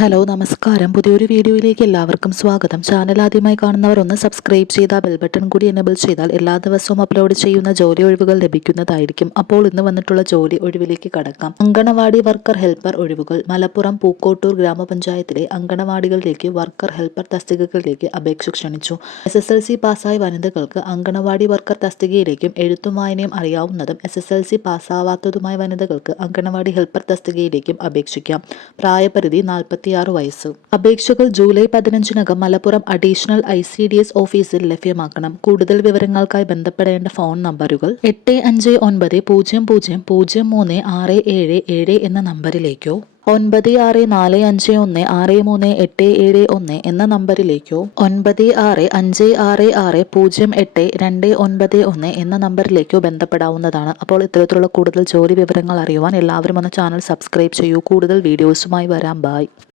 Hello നമസ്കാരം. പുതിയൊരു വീഡിയോയിലേക്ക് എല്ലാവർക്കും സ്വാഗതം. ചാനൽ ആദ്യമായി കാണുന്നവർ ഒന്ന് സബ്സ്ക്രൈബ് ചെയ്താൽ ബെൽ ബട്ടൺ കൂടി എനേബിൾ ചെയ്താൽ എല്ലാ ദിവസവും അപ്ലോഡ് ചെയ്യുന്ന ജോലി ഒഴിവുകൾ ലഭിക്കുന്നതായിരിക്കും. അപ്പോൾ ഇന്ന് വന്നിട്ടുള്ള ജോലി ഒഴിവിലേക്ക് കടക്കാം. അങ്കണവാടി വർക്കർ ഹെൽപ്പർ ഒഴിവുകൾ. മലപ്പുറം പൂക്കോട്ടൂർ ഗ്രാമപഞ്ചായത്തിലെ അങ്കണവാടികളിലേക്ക് വർക്കർ ഹെൽപ്പർ തസ്തികകളിലേക്ക് അപേക്ഷ ക്ഷണിച്ചു. SSLC പാസ്സായ വനിതകൾക്ക് അങ്കണവാടി വർക്കർ തസ്തികയിലേക്കും എഴുത്തും വായനയും അറിയാവുന്നതും SSLC പാസ്സാവാത്തതുമായ വനിതകൾക്ക് അങ്കണവാടി ഹെൽപ്പർ തസ്തികയിലേക്കും അപേക്ഷിക്കാം. പ്രായപരിധി 46 വയസ്സ്. അപേക്ഷകൾ ജൂലൈ 15-നകം മലപ്പുറം അഡീഷണൽ ICDS ഓഫീസിൽ ലഭ്യമാക്കണം. കൂടുതൽ വിവരങ്ങൾക്കായി ബന്ധപ്പെടേണ്ട ഫോൺ നമ്പറുകൾ 8590000367 എന്ന നമ്പറിലേക്കോ 9645163871 എന്ന നമ്പറിലേക്കോ 9656608291 എന്ന നമ്പറിലേക്കോ ബന്ധപ്പെടാവുന്നതാണ്. അപ്പോൾ ഇത്തരത്തിലുള്ള കൂടുതൽ ജോലി വിവരങ്ങൾ അറിയുവാൻ എല്ലാവരും ഒന്ന് ചാനൽ സബ്സ്ക്രൈബ് ചെയ്യൂ. കൂടുതൽ വീഡിയോസുമായി വരാം. ബൈ.